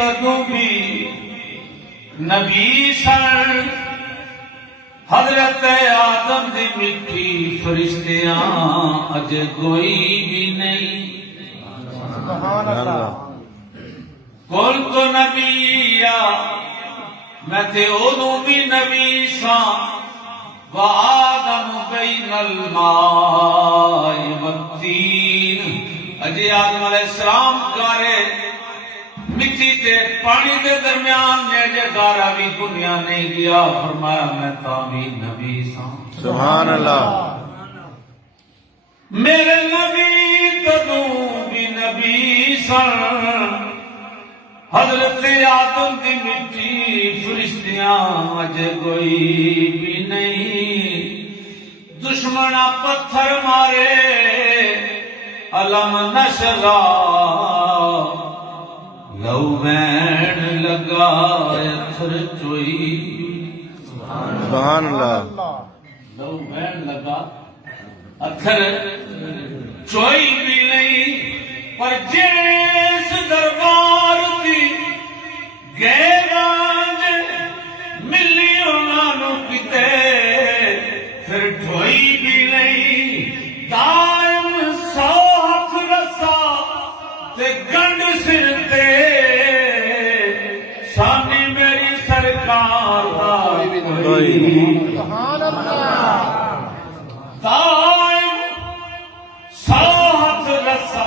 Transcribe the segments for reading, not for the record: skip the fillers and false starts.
تدوں بھی نبی سن حضرت آدم دی مٹی فرشتیاں اج کوئی بھی نہیں سبحان اللہ کون تو نبی میں تے ادوں بھی نبی ساں وآدم بین الماء والتین اجے آدم علیہ السلام کارے مٹی تے پانی دے درمیان نے جے گارا بھی دنیا نہیں گیا فرمایا میں تامی نبی ساں سبحان اللہ میرے نبی تدوں بھی نبی سن حضرت آدم کی مٹی فرشتیاں اج کوئی بھی نہیں دشمنا پتھر مارے علم نشرا لو وین لگا اتھر چوئی سبحان اللہ لو وین لگا اتھر چوئی بھی نہیں پر جس دربار کی گئے رانج ملی انہوں کتے پھر ڈھوئی بھی نہیں دائم سو ہاتھ رسا تے گنڈ سر تے شانی میری سرکار سبحان اللہ دائم سو ہاتھ رسا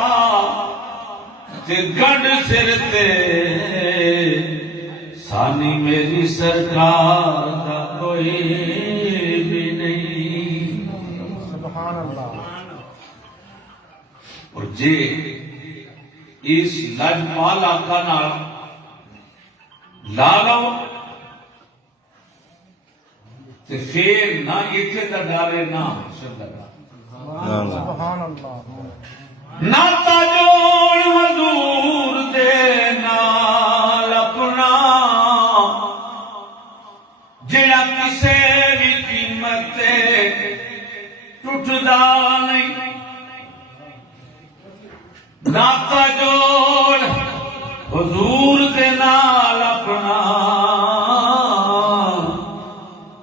تے گنڈ سر تے سانی میری سرکار دا کوئی بھی نہیں سبحان اللہ اور جے اس لجپال آقا نال لا لو تے پھر نہ اتھے دا ڈارے نہ سبحان اللہ ناتا جوڑ حضور دے نال اپنا جڑا کسے بھی قیمت تے ٹوٹدا نہیں ناتا جوڑ حضور دے نال اپنا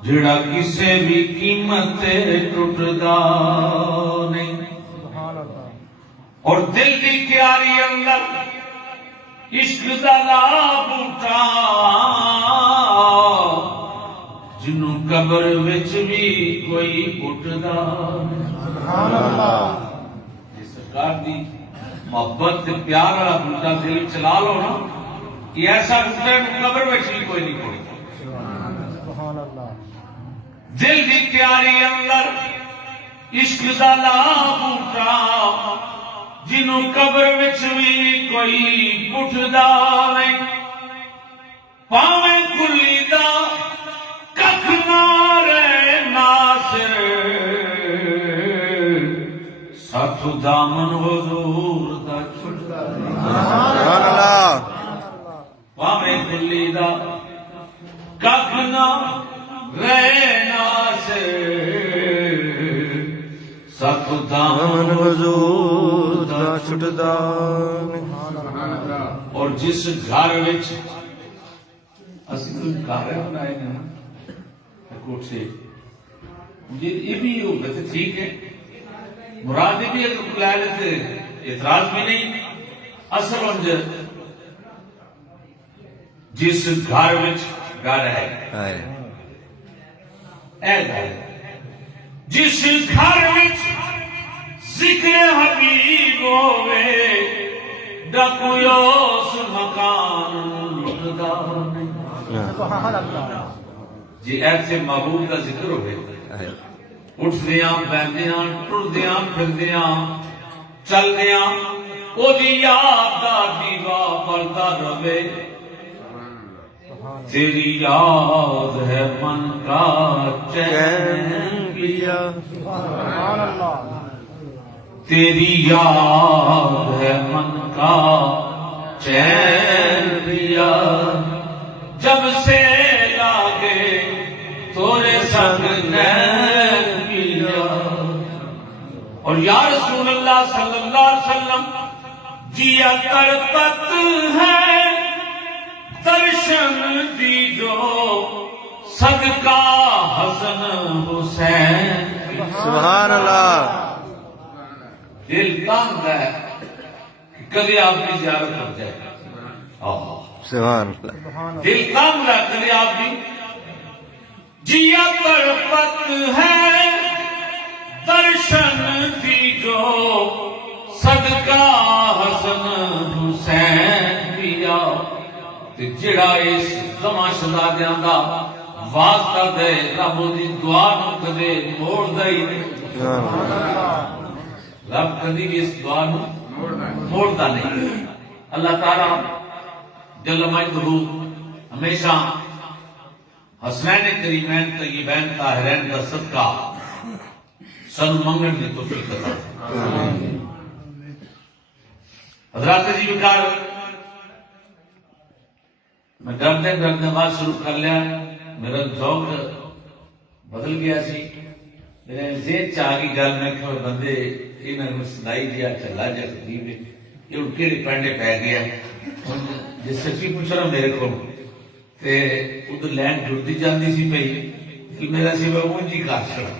جڑا کسے بھی قیمت تے ٹوٹدا نہیں سبحان اللہ اور دل دی کیاری اندر عشق دا لا بوٹا جنوں قبر وچ بھی کوئی پٹدا سبحان اللہ یہ سرکار دی محبت تے پیار والا بوٹا دل چلا لو نا کہ ایسا بوٹا قبر وچ بھی کوئی نہیں پٹدا سبحان اللہ دل دی کیاری اندر عشق دا لا بوٹا جنوں قبر وچ بھی کوئی پٹھدا نہیں پاویں کلی دا ککھ نہ رہے ناصر ساتھ دامن حضور دا چھٹدا نہیں سبحان اللہ پاویں کلی دا ککھ نہ رہے ناصر ساتھ دامن حضور دا چھٹدا اور جس گھر وچ اسی کوئی گھر بنائے نا کوٹھے یہ بھی ہو گئے ٹھیک ہے مراد بھی اگر لے لیتے اعتراض بھی نہیں اصل انج جس گھر وچ گھر ہے اے گھر جس گھر وچ ذکر حبیب ہوئے ڈاکو اس مکان لٹدا نہیں سبحان اللہ جی ایسے محبوب کا ذکر ہوئے اٹھدیاں بہندیاں ٹردیاں پھردیاں چلدیاں او دی یاد دا دیوا بلدا رہے تیری یاد ہے من کا چین پیا سبحان اللہ تیری یاد ہے من کا چین پیا جب سے لاگے تورے سنگ نین پیا اور یا رسول اللہ صلی اللہ علیہ وسلم جیا تڑپت ہے صدقہ حسن حسین سبحان اللہ دل تنگ ہے کہ کبھی آپ کی زیارت ہو جائے سبحان اللہ دل تنگ ہے کبھی آپ کی جیا تڑپت ہے درشن دی جو صدقہ حسن حسین پیا تے جڑا اس زما شہزادیاں دا واسطہ دے رب دی دعا نو کدے موڑ دئی رب کدی بھی اس دعا نو موڑتا نہیں اللہ تعالی جل مجدہ ہمیشہ حسنین کریمین طیبین طاہرین کا صدقہ سن منگن کی توفیق عطا فرمائے حضرات جی بکار میں ڈرتے بات شروع کر لیا میرا ذوق بدل گیا سی میرے ذہن چاہ گئی گل میں کہ بندے انہوں نے سنائی دیا چلا جا خطیب یہ ان کے پڑھنے پی گیا جی سچی پوچھ رہا میرے کو ادھر لین جڑتی جاتی سی پی میرا سی میں اونجی کر چڑا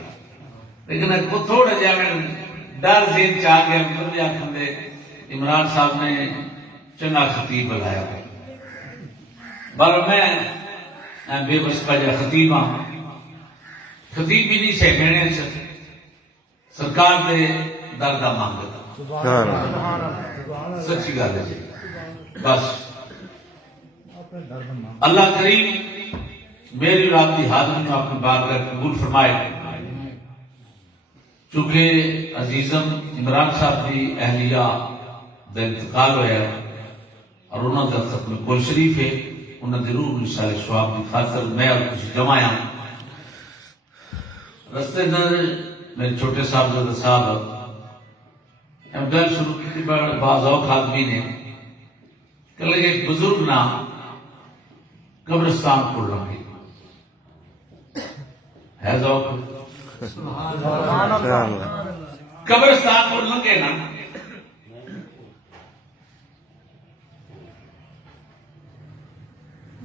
لیکن تھوڑا جہا میں ڈر ذہن چاہ گیا مطلب آخر دے عمران صاحب نے چنگا خطیب بلایا پر میں بے بس کا جا خطیب ہاں خطیب بھی نہیں سے کہنے سرکار دے دردہ مانگتا سچی گل ہے جی بس اللہ کریم میری رات کی حاضری میں اپنی بارگاہ قبول فرمائے چونکہ عزیزم عمران صاحب کی اہلیہ دا انتقال ہوا اور انہوں کا ختم کل شریف ہے انہوں نے روح نشال شواب کی خاطر میں اور کچھ جمایا رستے در میرے چھوٹے صاحب زدہ صاحب ہم گل شروع کی بعض اوق آدمی نے کہ لگے ایک بزرگ نام قبرستان کھول رہا ہے ذوق قبرستان کھول لگے نا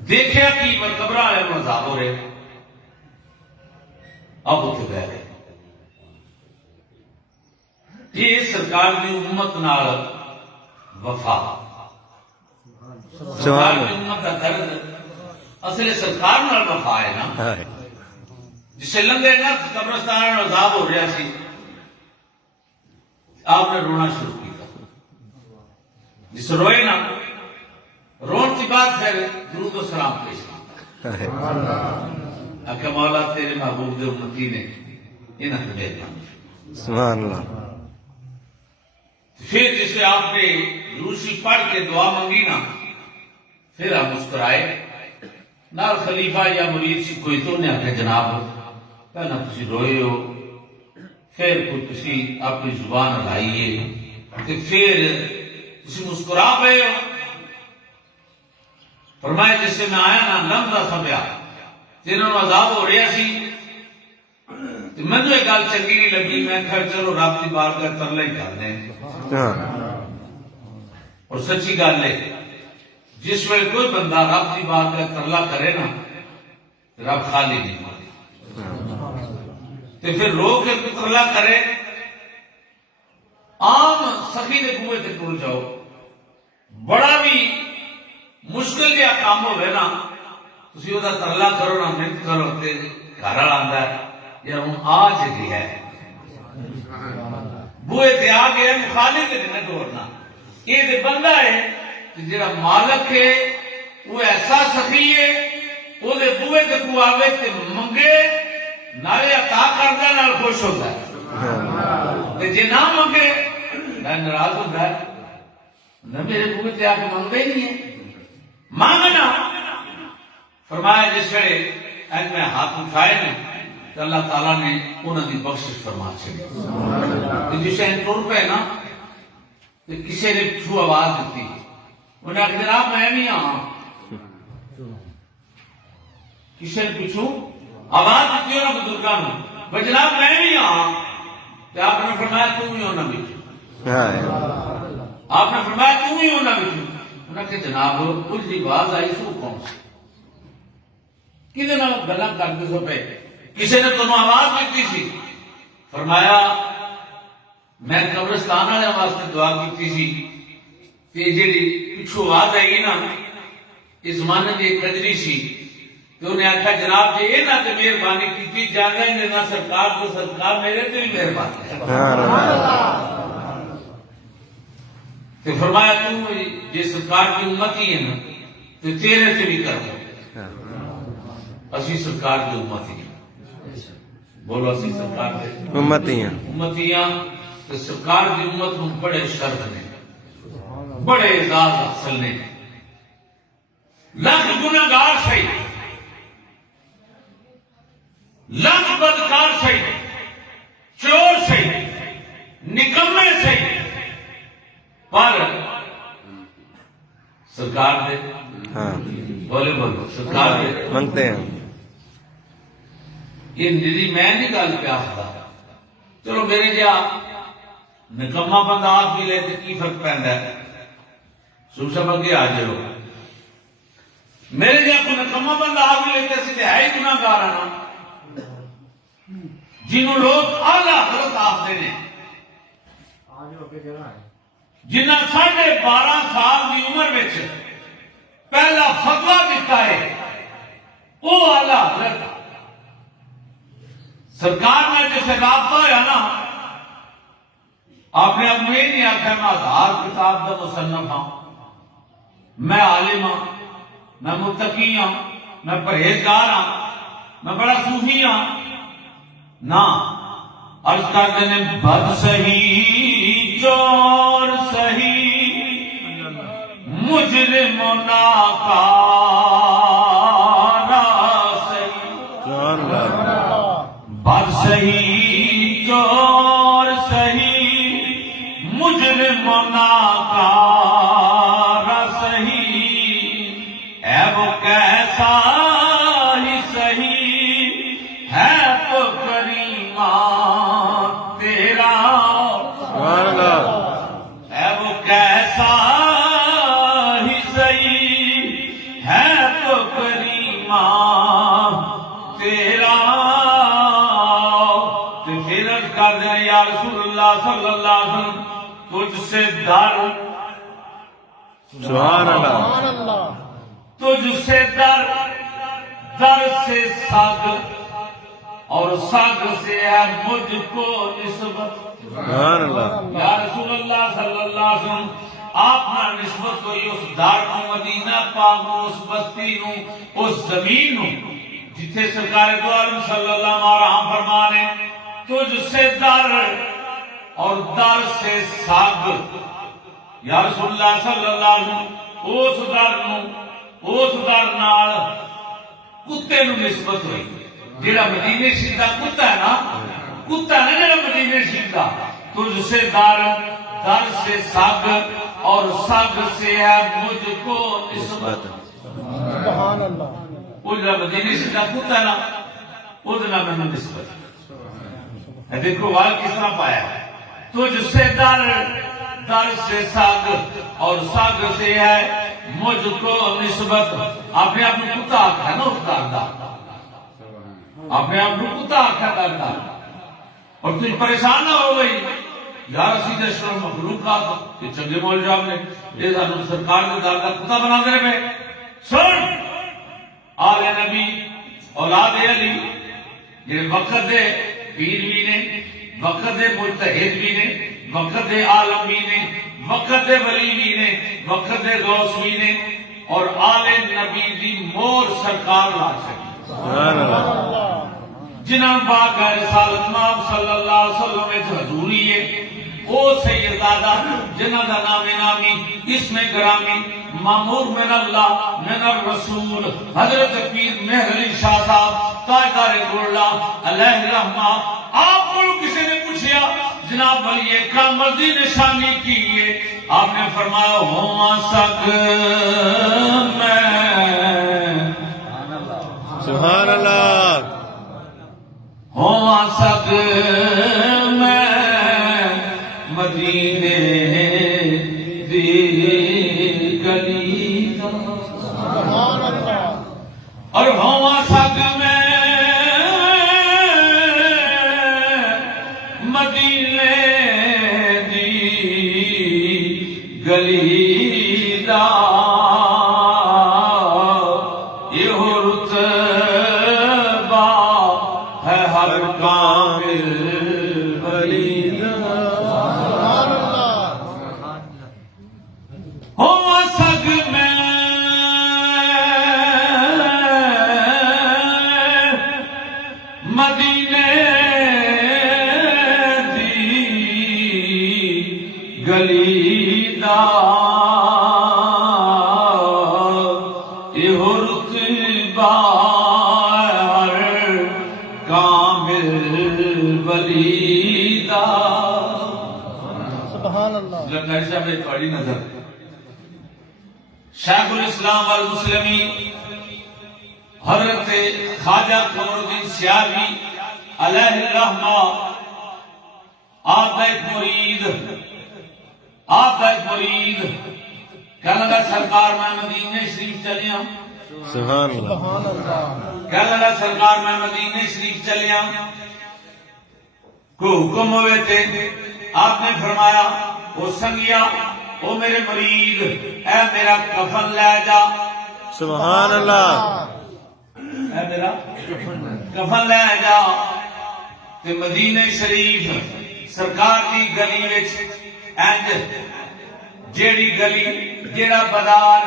دیکھا کہ قبر والے مذہب ہو رہے اب اتنے بہ رہے یہ سرکار کی امت نال وفا سرکار کی امت کا درد اصل سرکار نال وفا ہے نا جسے لنگے نا قبرستان عذاب ہو رہا سی آپ نے رونا شروع کیا جس روئے نا رون کی بات پھر درود و سلام پیش کیا مولا تیرے محبوب دے امتی نے انہاں نے مہربانی سبحان اللہ پھر جسے آپ نے روسی پڑھ کے دعا منگی نا پھر آپ مسکرائے نال خلیفہ یا مرید سی کوئی تو نے آکے جناب پہلا کسی روئے ہو پھر کوئی کسی اپنی زبان لائیے پھر کسی مسکرا پہ ہو فرمایا جس سے میں آیا نا لمدہ سمیا جنہوں نے عذاب ہو رہا سی میں تو ایک گل چنگی نہیں لگی میں کہا چلو رب کی بارگاہ ترلا ہی کر دیں اور سچی گل ہے جس وقت کوئی بندہ رب کی بارگاہ ترلا کرے نا رب خالی نہیں مارے تو پھر رو کے ترلا کرے عام سخی دے کنویں تے ٹر جاؤ بڑا بھی مشکل جہا کام ہوئے نا تسی وہ ترلا کرو نا محنت کرو تے گھر والا آندا ہے یار ہوں آ جگہ ہے بوئے تے آ گئے مخالف تے نہ ڈورنا یہ تے بندہ ہے جڑا مالک ہے وہ ایسا سخی ہے وہ دے بوئے تے کو آوے تے منگے نالے عطا کردا نال خوش ہوتا ہے تے جے نہ منگے نہ ناراض ہوتا ہے نہ میرے بوئے تے آ کے منگے ہی نہیں ہے مانگنا فرمایا جس ویلے اج میں ہاتھ اٹھائے نا تو اللہ تعالیٰ نے انہوں کی بخشش فرما چکی جسے ٹر پہ نا تو کسی نے پچھو آواز دیتی انہیں آخر جناب میں بھی ہاں کسی نے پچھو آواز دیتی ہونا بزرگاں بھائی جناب میں بھی ہاں تو آپ نے فرمایا تم ہی ہونا بچو آپ نے فرمایا تم ہی ہونا بچو انہیں کہ جناب کچھ دی باز آئی سو کون سی کدے نال گلاں کردے سو پے کسی نے تمہیں آواز دیتی سی فرمایا میں قبرستان والے واسطے دعا کی سی کہ جیڑی پچھو آواز آئی نا اس زمانے کی کجری سی تو انہیں آخیا جناب جی یہ نہ تو مہربانی کی جانا ہی نہ سرکار تو سرکار میرے تو بھی مہربانی تو فرمایا تو یہ سرکار کی امت ہی ہے نا تو تیرے سے بھی کر دو اسی سرکار کی امت ہی ہیں بولو اسی سرکار کی امتیاں تو سرکار کی امت میں بڑے شرط نے بڑے اعزاز حاصل نے لکھ گناہگار سہی لکھ بدکار سہی چور سہی نکمے سہی پر سرکار دے بولے بولو سرکار دے منگتے ہیں یہ نری میں نہیں گل پہ آخر چلو میرے جا نکما بندہ آپ بھی لے تو کی فرق پہنتا ہے سب سب اگے آ جاؤ میرے جا کو نکما بندہ آپ بھی لیتے سے ہے ہی گناہگار آنا جنہوں لوگ آلہ حضرت آخر نے جنہ 12.5 سال کی عمر میں پہلا فتویٰ دیتا ہے وہ آلہ حضرت سرکار میں جیسے رابطہ ہوا نا آپ نے اب میں نہیں آخیا میں 1000 کتاب کا مصنف ہاں میں عالم ہاں میں متقی ہاں میں پرہیزگار ہاں میں بڑا صوفی ہاں نہ عرض کرتے ہیں بد سہی چور سہی مجرم و ناکارہ سہی بد سہی چور سہی مجرم و ناکارہ سہی ہے وہ کیسا ہی سہی ہے تو کریمہ تیرا ہے وہ کیسا ہی سہی ہے تو کریمہ تیرا تو پھر کر دیں یا رسول اللہ صلی اللہ علیہ وسلم تجھ سے در سبحان اللہ تجھ سے در در سے سگ اور سگ سے ہے مجھ کو نسبت سبحان اللہ یا رسول اللہ صلی اللہ علیہ وسلم آپ نہ نسبت ہوئی اس دار کو مدینہ پاک نو اس بستی نو اس زمین نو جتھے سرکار دو عالم صلی اللہ علیہ فرمانے تجھ سے در اور در سے سگ یا رسول اللہ صلی اللہ علیہ وسلم اس در نو اس در نال کتے نو نسبت ہوئی جڑا مدینے شریف دا کتا ہے نا کتا ہے جڑا مدینے شریف دا تجھ سے در در سے سگ اور سگ سے ہے مجھ کو نسبت سبحان اللہ وہ جڑا مدینے شریف دا کتا ہے نا وہ دنا میں نسبت ہے دیکھو وال کس طرح پایا ہے تجھ سے در در سے سگ اور سگ سے ہے مجھ کو نسبت آپ نے اپنے کتا آکھا ہے نا اس دردہ آپ نے اپنے کتا آکھا دردہ اور تجھ پریشان نہ ہو گئی یا رسید اشرف مخلوقات کہ چنگے مول جاب نے یہ زانو سرکار کے دردہ کتا بنا دے میں سن آل نبی اولاد علی یہ وقت دے پیر بھی نے وقت دے مجتہد بھی نے وقت دے عالم بھی نے وقت دے ولی بھی نے وقت دے غوث بھی نے اور آل نبی دی مور سرکار لا سکی سبحان اللہ جنہاں باغ رسالت ماب صلی اللہ علیہ وسلم میں حضوری ہے او سیدادہ جنہاں دا نام نامی اسم گرامی مامور من اللہ من الرسول حضرت پیر مہر علی شاہ صاحب تاجدار گولڈا علیہ رحمہ آپ کو کسی نے پوچھیا جناب ولی کامل دی نشانی کی ہے آپ نے فرمایا ہوں سک میں سبحان اللہ ہوں سک میں مدینے دی گلی اور ہوں سک سگ میں مدینے دی گلی دا یہ رتبہ ہے ہر کامل ولی دا سبحان اللہ ہو سگ میں مدینے دی گلی دا یہ رتبہ ہر کامل ولی دا سبحان اللہ لنگاری صاحب ایک بڑی نظر شیخ الاسلام والمسلمین حضرت خواجہ قمر الدین سیاوی علیہ الرحمہ آپ کا ایک مرید کہنے لگا سرکار میں مدینے شریف چلیا سبحان اللہ سبحان اللہ کہنے لگا سرکار میں مدینے شریف چلیا کو حکم ہوئے تھے آپ نے فرمایا وہ سنگیا وہ میرے مرید اے میرا کفن لے جا سبحان اللہ اے میرا کفن لے جا تے مدینے شریف سرکار دی گلی وچ انج جیڑی گلی جیڑا بازار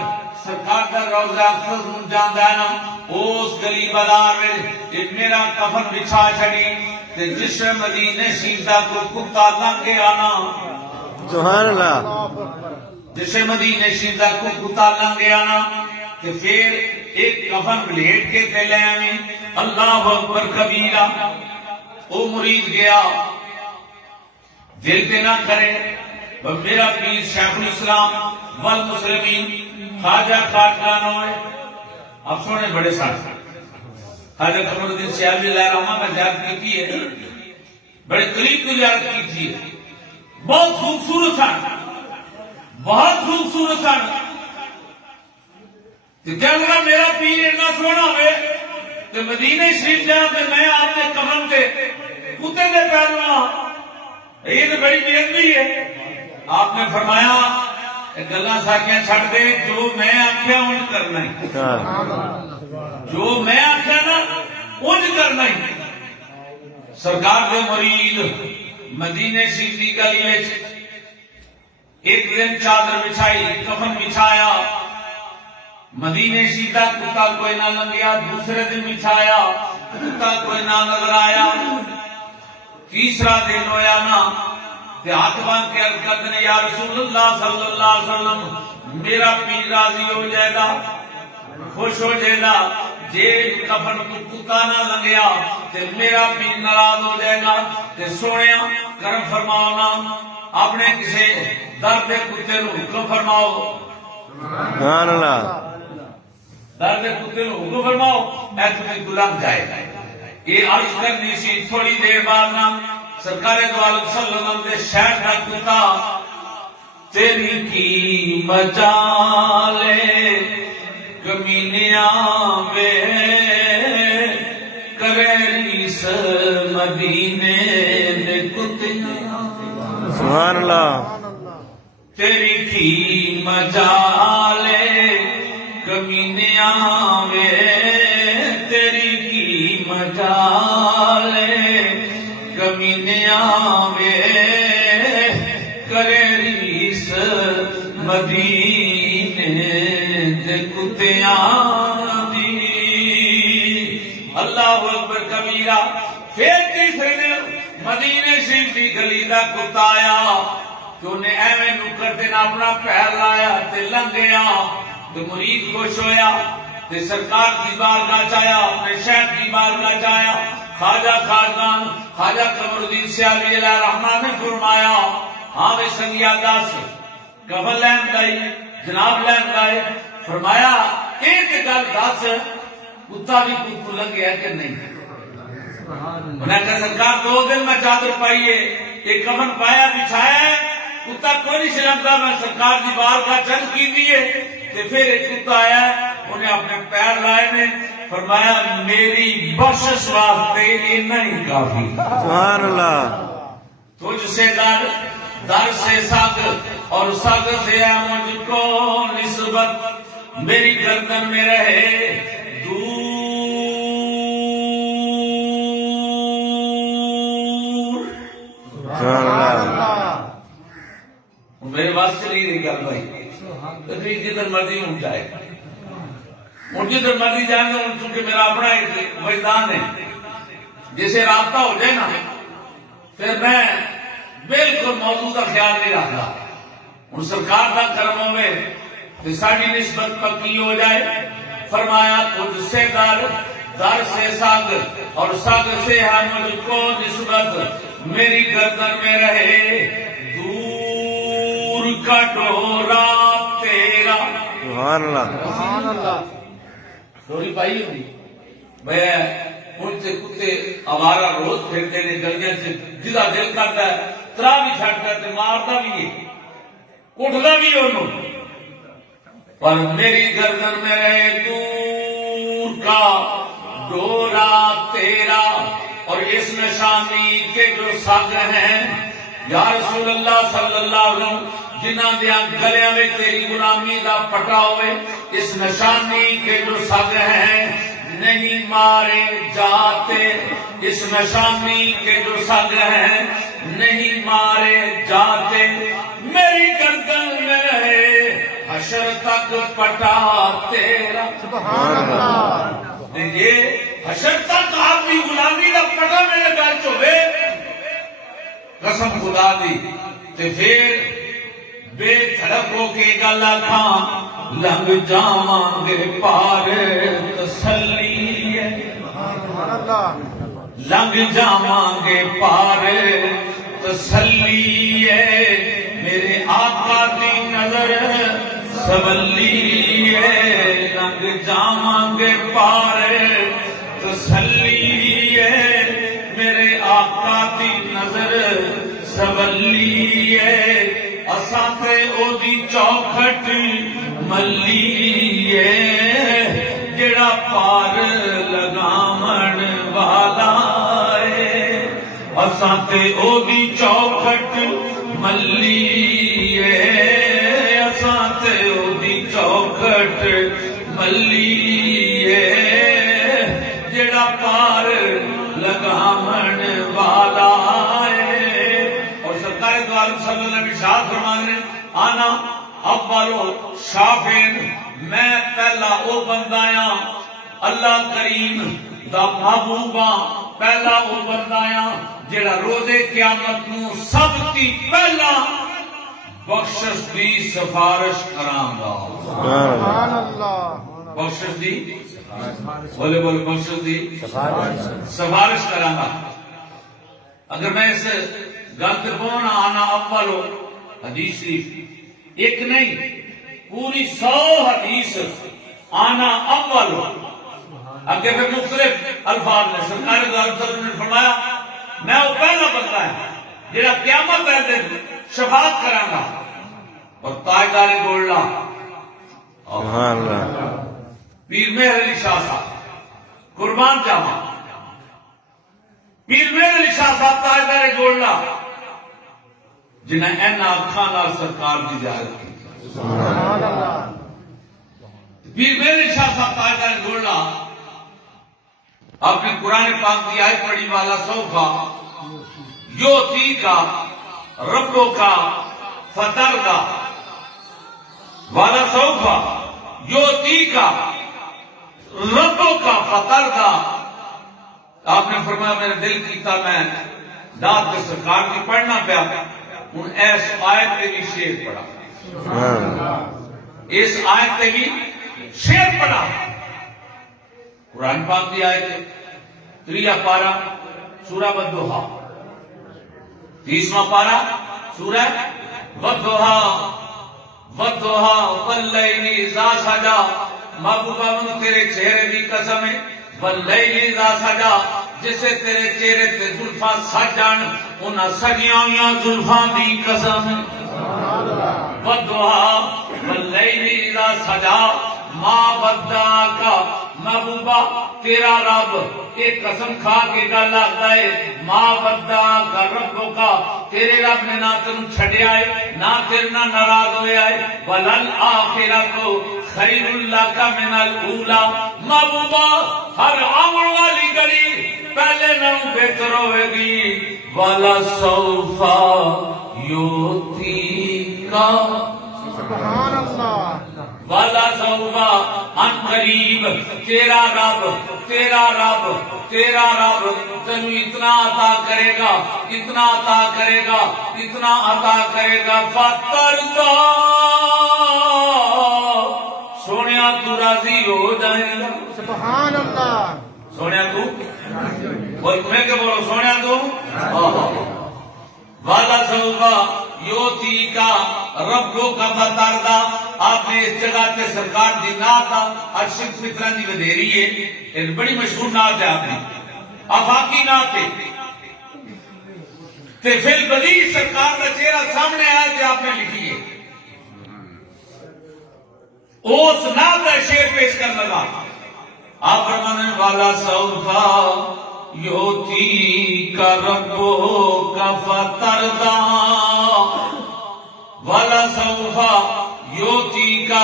سرکار دا روضہ اکثر نوں جاندا ہے نا اس گلی بازار وچ ایک میرا کفن بچھا چھڑی تے جس مدینے شریف دا کو کتا لنگ گیا نا سبحان اللہ جس مدینے شریف دا کو کتا لنگ گیا نا تے پھر ایک کفن بلیٹ کے تے لے آویں اللہ اکبر کبیرہ او مرید گیا دل تے نہ کرے میرا پیر شیخ الاسلام والمسلمین خواجہ خاجگان ہوئے اب سونے بڑے ساتھ خواجہ قمر الدین سیاوی علیہ الرحمہ میں زیارت کی تھی ہے بڑے قریب کو زیارت کی تھی ہے بہت خوبصورت سن کیا لگا میرا پیر اتنا سونا ہوئے تو مدینے شریف جانا تو میں آپ نے کفن سے کتے دے پہلواں یہ تو بڑی بےعزتی ہے آپ نے فرمایا گلاں ساکیاں چھڑ دے جو میں آکھیا انج کرنا ہے جو میں آکھیا نا انج کرنا ہے سرکار دے مرید مدینے شریف دی گلی وچ ایک دن چادر بچھائی کفن بچھایا مدینے شریف دا کتا کوئی نہ لنگیا دوسرے دن بچھایا کتا کوئی نہ نظر آیا تیسرا دن ہویا نا تے ہاتھ باندھ کے عرض کرتے ہیں یا رسول اللہ صلی اللہ علیہ وسلم میرا پیر راضی ہو جائے گا خوش ہو جائے گا جے کفن کو کتا نہ لنگیا تے میرا پیر ناراض ہو جائے گا تے سونے کرم فرماؤ نا اپنے کسی درد کتے نو حکم فرماؤ سبحان اللہ درد کتے نو حکم فرماؤ اے تمہیں گلام جائے گا یہ عرض کرنی سی تھوڑی دیر بعد نا سرکار دو عالم صلی اللہ علیہ وسلم دے شہر کا کتا تیری کی مجالے کمینیاں وے کرے ریس مدینے دے کتیاں سبحان اللہ تیری کی مجالے کمینیاں وے تیری کی مجالے کمینیاں وے کرے ریس مدینے دے کتیاں دی اللہ اکبر کبیرہ پھر تیسرے دن مدینے شریف دی گلی دا کتا آیا کہ انہیں ایویں نکر دن اپنا پیر لایا تے لنگ گیا تو مرید خوش ہویا تے سرکار کی بارگاہ چایا اپنے شیخ کی بارگاہ چایا خواجہ خاجگان خواجہ قمر الدین سیاوی علیہ الرحمہ نے فرمایا ہاں میں سنگیا دس کفن لین گئی جناب لین گئے فرمایا ایک گل دس کتا بھی کت لگ گیا کہ نہیں انہیں کہا سرکار 2 دن میں چادر پائیے ایک کفن پایا بچھایا ہے کتا کوئی نہیں سلمتا میں سرکار دی بار کا چل کی دیئے تے پھر ایک کتا آیا ہے انہیں اپنے پیر لائے نے فرمایا میری بخشش واسطے اتنا ہی کافی. سبحان اللہ. تجھ سے در سے سگ اور سگ سے ہے مجھ کو نسبت میری گردن میں رہے دور. سبحان اللہ. میرے واسطے نہیں رہی گل بھائی جدھر مرضی ہوں جائے ہوں جدھر مرضی جائیں گے چونکہ میرا اپنا ایک وجدان ہے جیسے رابطہ ہو جائے نا پھر میں بالکل موضوع کا خیال نہیں رکھتا. ہوں سرکار کا کرم ہوئے تو ساری نسبت پکی ہو جائے. فرمایا تجھ سے در سے سگ اور سگ سے ہے مجھ کو نسبت میری گردن میں رہے دور کا ڈورا تیرا. سبحان اللہ. سبحان اللہ. ڈوری پائی ہوئی میں ان سے کتے ہمارا روز پھرتے نے گلیاں سے جدا دل کرتا ہے ترا بھی چھڑتا ہے مارتا بھی ہے اٹھتا بھی انہوں پر میری گردن میں رہے دور کا ڈورا تیرا. اور اس نشانی کے جو سگ ہیں یا رسول اللہ صلی اللہ علیہ وسلم جنہ دیا گلیاں میں تیری غلامی دا پٹا ہوئے اس نشانی کے جو سگ ہیں نہیں مارے جاتے. اس نشانی کے جو سگ ہیں نہیں مارے جاتے میری گردن میں رہے حشر تک پٹا تیرا. سبحان اللہ. یہ حشر تک آپ کی غلامی کا پٹا میرے گل چوے قسم خدا دی تے پھر بے دھڑک ہو کے گل آکھاں لنگ جاواں گے پار تسلی ہے. سبحان اللہ. لنگ جاواں گے پار تسلی ہے میرے آقا دی نظر سولی ہے. لنگ جاواں گے پار تسلی ہے میرے آقا دی نظر سولی ہے. اساں تے او دی چوکھٹ ملی ہے جڑا پار لگامن والا ہے. اساں تے او دی چوکھٹ ملی ہے اساں تے او دی چوکھٹ ملی ہے جڑا پار لگامن والا ہے. اور سرکار دو عالم صلی اللہ علیہ وسلم ارشاد فرماتے ہیں آنا اولو شافین میں پہلا او بندایا اللہ کریم دا محبوبہ پہلا او بندایا جڑا روزے قیامت نو سب کی پہلا بخشش دی سفارش کراں گا. سبحان اللہ. بخشش دی بولے بولے بخشش دی سفارش کراں گا. اگر میں اس گل پہ پہنچنا آنا اولو حدیث شریف ایک نہیں پوری 100 حدیث آنا اولو اگر پھر مختلف الفاظ نے سرکار دو عالم صلی اللہ علیہ وسلم نے فرمایا میں وہ پہلا بندہ ہے جڑا قیامت والے دن شفاعت کراں گا. اور تاجدار گولڈا سبحان اللہ. پیر مہر علی شاہ صاحب قربان جاواں پیر مہر علی شاہ صاحب تاجدار گولڈا جنہیں این اکھاں نال سرکار دی زیارت کی. سبحان اللہ. پیر مہر علی شاہ صاحب تاجدار گولڈا آپ نے قرآن پاک کی آیت پڑھی والا سوفا یوتی کا ربوں کا فتر کا والا سوفا یوتی کا ربوں کا فتر کا. آپ نے فرمایا میرے دل کیتا میں داد کے سرکار کی پڑھنا پیا ان ایس آیت تے بھی شیر پڑھا. سبحان اللہ. اس آیت تے بھی شیر پڑھا. قرآن پاک کی آیت 3 پارہ سورہ والضحیٰ 30واں پارہ سورہ والضحیٰ والضحیٰ واللیل اذا سجا. محبوبہ من تیرے چہرے دی قسم ہے واللیل اذا سجا جسے تیرے چہرے تے زلفاں سج جان انہاں سجیاں ہوئیاں زلفاں دی قسم ہے. والضحیٰ واللیل اذا سجا ما ودعک محبوبہ تیرا رب ایک قسم کھا کے گل آخدا ہے ما ودا کا ربو کا تیرے رب نے نہ تینوں چھڈیا ہے نہ تیرے نال ناراض ہویا ہے ولل آخرت خیر لک من الاولی محبوبہ ہر آمن والی گھڑی پہلے نالوں بہتر ہوے گی والا سوف یوتی کا سبحان اللہ والا سوفا ان قریب تیرا رب تینوں اتنا عطا کرے گا اتنا عطا کرے گا اتنا عطا کرے گا فترضا سونیا تو راضی ہو جائے گا سبحان اللہ سونیا تو بول میں کہ بولو سونیا تو والا سوفا یوتی کا ربو کا فترضا آپ نے اس جگہ تے سرکار دی نعت ارشد فطران دی ودیری ہے ایک بڑی مشہور نعت ہے آپ نے آفاقی نعت ہے تے فی البدیع سرکار کا چہرہ سامنے آیا کہ آپ نے لکھی ہے اس نعت کا شعر پیش کر لگا آپ فرمانے والا سوفا یوتی کا ربو کا فترضا والا سوفا یوتی کا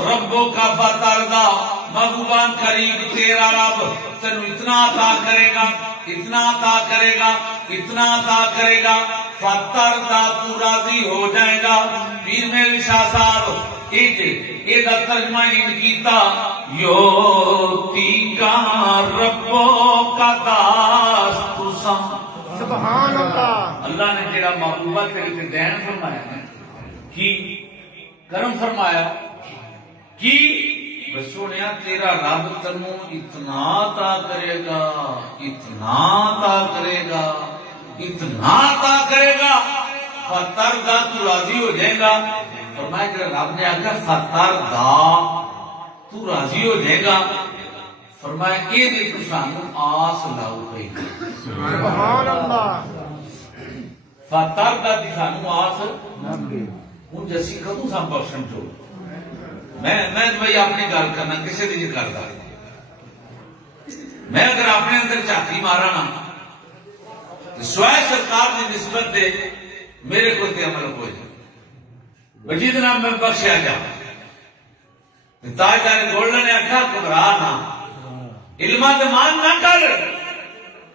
ربو کا فترضا محبوبان قریب تیرا رب تینوں اتنا عطا کرے گا اتنا عطا کرے گا اتنا عطا کرے گا فترضا تو راضی ہو جائے گا پیر میرے شاہ صاحب یہ ترجمہ ان کیتا یوتی کا ربو کا داستسا سبحان اللہ اللہ نے تیرا محبوبہ تیرے دین فرمایا ہے کی کرم فرمایا کی سنیا تیرا رب تنوں اتنا عطا کرے گا اتنا عطا کرے گا اتنا عطا کرے گا فترضا تو راضی ہو جائے گا فرمایا کہ رب نے آخر فترضا تو راضی ہو جائے گا فرمایا یہ دیکھو سانو آس لاؤ پئی سبحان اللہ فترضا دی سانو آس ہوں جیسی کدوں سا بخشن چو میں بھائی اپنی گل کرنا کسی بھی نہیں کرتا میں اگر اپنے اندر جھاتی مارا نا تو سوائے سرکار کی نسبت دے میرے کو تے عمل ہو جائے جس نام میں بخشیا جا تاجدار گولڈن نے آخیا گھبرا نہ علما دے مان نہ کر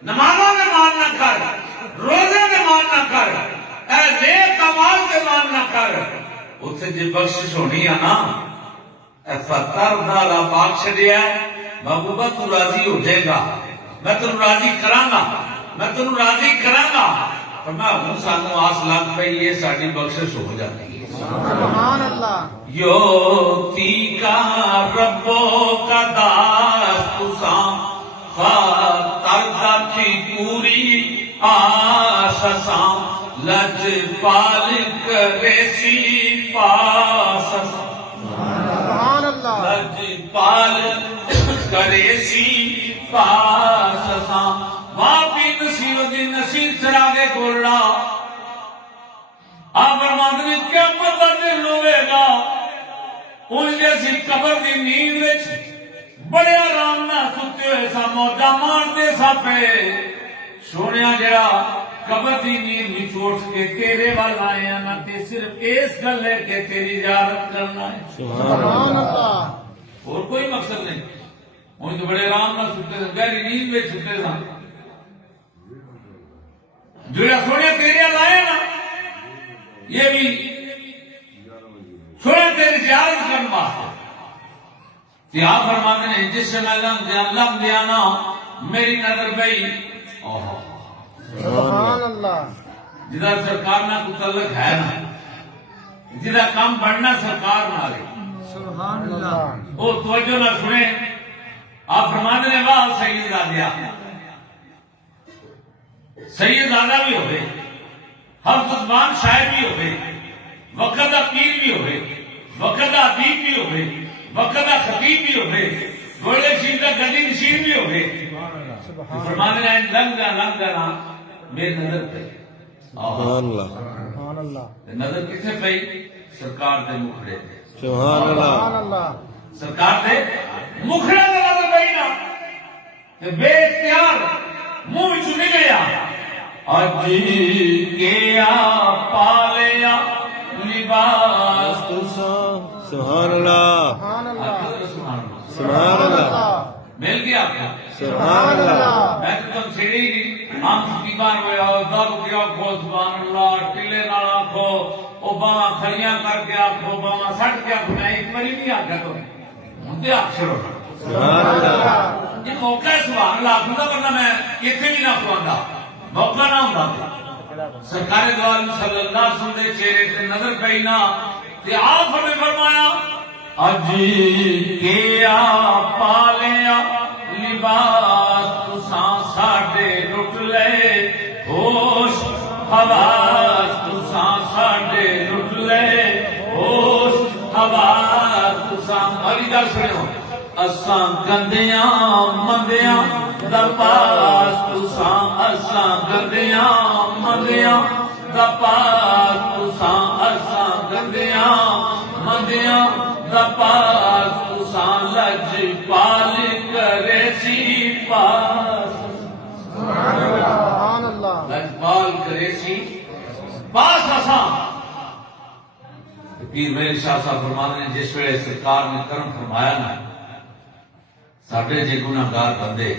نمازاں دے مان نہ کر روزے دے مان نہ کر اے نیک اعمال دے مان نہ کر اتھے جی بخشش ہونی ہے نا اے فترضا لا پاک چھڈیا محبوبہ تو راضی ہو جائے گا میں تینوں راضی کراں گا میں تینوں راضی کراں گا فرمایا ہوں سانو آس لگ پئی یہ ساڈی بخشش ہو جاتی ہے سبحان اللہ یوتی کا ربو کا داستساں فترضا تھی پوری آسساں لج پال کریسی پاسساں سبحان اللہ لج پال کریسی پاسساں واپی نصیب دی نصیب چراغے گولڑا آپ فرماندے کیا پتہ دل ہوے گا ان جیسی قبر دی نیند وچ بڑے آرام نال ستے ہوئے سا موجاں مارتے سا پے سونیا جڑا قبر دی نیند وچ اٹھ کے تیرے وال آئے ہیں نہ تے صرف اس گل ہے کہ تیری زیارت کرنا ہے سبحان اللہ اور کوئی مقصد نہیں ان تو بڑے آرام نال ستے سا گہری نیند وچ ستے سا جڑا سونیا تیرے وال آئے نا یہ بھی سونے تیری زیارت کرنے واسطے آپ فرماتے ہیں جس سے میں لم دیا نا میری نظر گئی سبحان اللہ جدا سرکار نہ کو تعلق ہے نا جدا کام بڑھنا سرکار نہ لے سبحان اللہ وہ توجہ نہ سنے آپ فرماتے ہیں واہ سید آدیا سید آدھا بھی ہوئے حفظ زبان شاعر بھی ہوئے وقت دا پیر بھی ہوئے وقت دا ادیب بھی ہوئے وقت دا خطیب بھی ہوئے گولے شیر دا گدی نشین بھی ہوئے فرمانے ہیں لنگ جانا میری نظر پہ سبحان اللہ نظر کتنے پہ سرکار دے مکھڑے سبحان اللہ سرکار دے مکھڑے دے نظر پہ تے بے اختیار منہ وچ نکلیا اج کیا پالیا لباس سبحان اللہ سبحان اللہ مل گیا آپ کو سبحان اللہ میں تو تم چھڑی نہیں ہم کی بار ہوئے ہو دب گیا کھو سبحان اللہ ٹلے نال آکھو او باواں کھڑیاں کر کے آکھو باواں سٹ کے آکھو میں ایک باری نہیں آکھا تو ہن تے اکثر سبحان اللہ یہ موقع ہے سبحان اللہ آکھوں گا ورنہ میں کتنے بھی نہ کھواندا موقع نہ ہوندا سرکار دو عالم صلی اللہ علیہ وسلم دے چہرے تے نظر پئی نا تے آپ نے فرمایا اج کیا پالیا لباس تساں ساڈے لٹ لے ہوش حواس تساں ساڈے لٹ لے ہوش حواس تساں علی گل سنو اساں گندیاں مندیاں دا پاس تساں گندیاں مندیاں دا پاس تساں گندیاں مندیاں دا پاس تساں لج پال کرے سی پاس سبحان اللہ لج پال کرے سی پاس اساں پیر میرے شاہ صاحب فرماتے ہیں جس ویلے سرکار نے کرم فرمایا نا ساڈے جے گناہگار بندے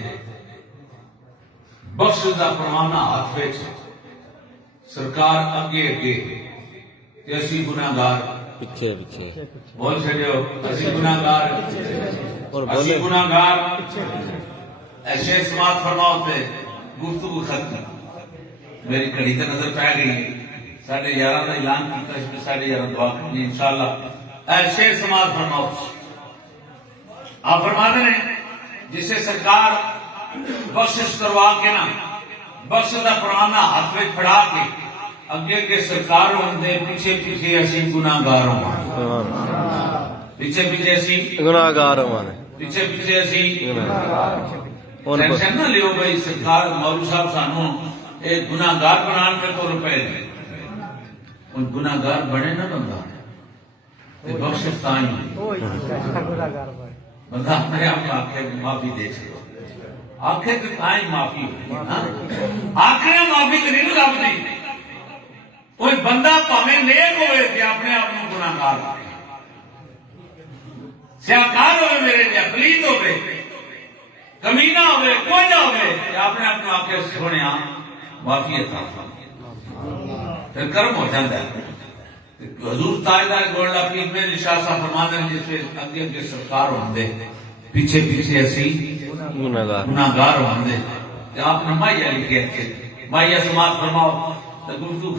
بخش دا پروانہ ہاتھ وچ سرکار اگے اگے تے اسی گناہگار پیچھے پیچھے بول چھڑیو اسی گناہگار اور اسی بولے گناہگار ایسے سماعت فرماؤ تے گفتگو ختم میری کڑی تے نظر پہ گئی ساڑھے 11 کا اعلان کیتا اس میں ساڑھے 11 دعا کرنی انشاءاللہ ایسے سماعت فرماؤ آپ فرماتے ہیں جسے سرکار بخشش کروا کے نا بخش دا پرانا ہاتھ میں پھڑا کے اگے اگے سرکار ہوندے پیچھے پیچھے اسی گناہگار ہوں پیچھے پیچھے اسی گناہگار ہمارے پیچھے پیچھے اسی اور ٹینشن نہ لیو بھائی سرکار مولوی صاحب سانو اے گناہگار بنان کے تو روپے دے ان گناہگار بنے نہ بندہ تے بخشش تائیں بندہ اپنے آپ کو آنکھیں معافی دے چھے آنکھیں تو تائیں معافی ہوئی آنکھیں معافی تو نہیں لگ دی کوئی بندہ پاویں نیک ہوئے کہ اپنے آپ کو گناہگار سیاکار ہوئے میرے لئے پلید ہوئے کمینہ ہوئے کوئی نہ ہوئے کہ اپنے آپ کو آنکھیں سونے معافی عطا پھر کرم ہو جاندہ ہے حضور تاجدار گولڈا پیر میں نشاہ صاحب فرماتے ہیں جس میں اگے اگے سرکار ہوندے پیچھے پیچھے اسی گناہگار ہوندے کہ آپ نے مائیہ لکھے مائیہ سماعت فرماؤ تو گفتگو